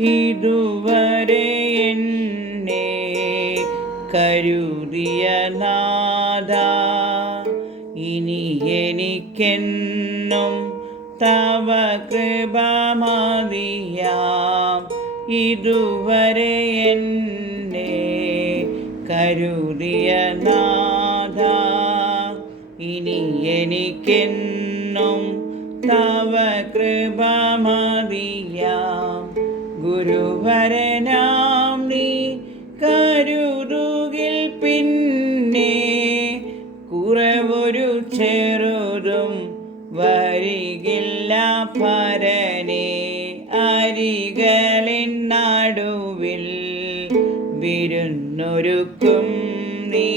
ഇതുവരെ എന്നെ കരുതിയ നാഥ, ഇനി എനിക്കെന്നും തവ കൃപ മതിയാം. ഇതുവരെ എന്നെ കരുതിയ നാഥ, ഇനി എനിക്കെന്നും തവ കൃപ മതിയാം. ഗുരുവരനാം നീ കരുതുകിൽ പിന്നെ കുറവൊരു ചെറുതും വരികില്ല പരനെ. അരികളിൻ നടുവിൽ വിരുന്നൊരുക്കും നീ,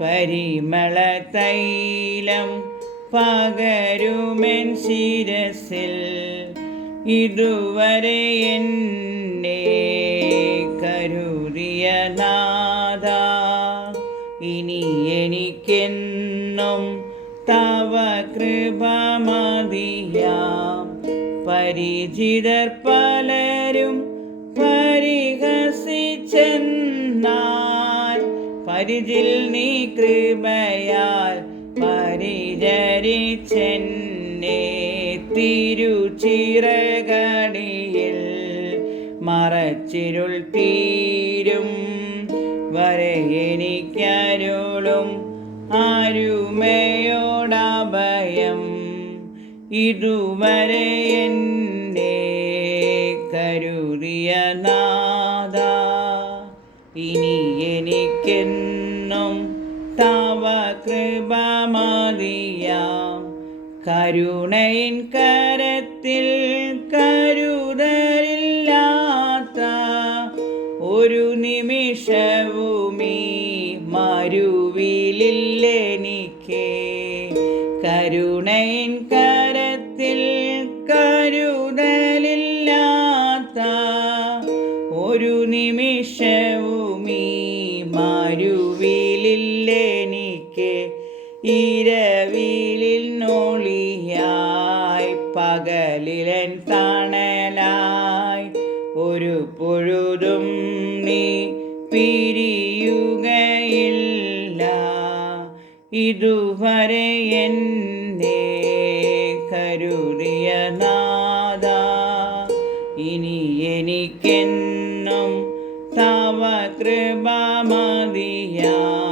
പരിമള തൈലം പകരുമെൻ ശിരസിൽ. ഇതുവരെ എന്നെ കരുതിയ നാഥ, ഇനി എനിക്കെന്നും തവ കൃപ മതിയാം. പരിചിതർ പലരും പരിഹസിച്ചെന്നാൽ പരിചിൽ നീ കൃപയാൽ പരിചരിച്ചെന്നെ. തിരുച്ചിറകടിയിൽ മറച്ചിരുൾ തീരും വരെ എനിക്കരുളും ആരുമയോടഭയം. ഇതുവരെ എന്നെ കരുതിയ നാഥ, ഇനി എനിക്കെന്നും തവ കൃപ മതിയാം. കരുണയിൻ കരത്തിൽ കരുതലില്ലാത്ത ഒരു നിമിഷവുമീ മരുവിലില്ലെനിക്ക്. കരുണയിൻ കരത്തിൽ കരുതലില്ലാത്ത ഒരു നിമിഷവുമീ മരുവിലില്ലെനിക്ക്. ഇരവിലിൽ നൊളിയായി പകലിലൻ തണലായി ഒരു പൊഴുതും നീ പിരിയുകയില്ല. ഇതുവരെ എന്നെ കരുതിയ നാഥ, ഇനി എനിക്കെന്നും തവ കൃപ മതിയാം.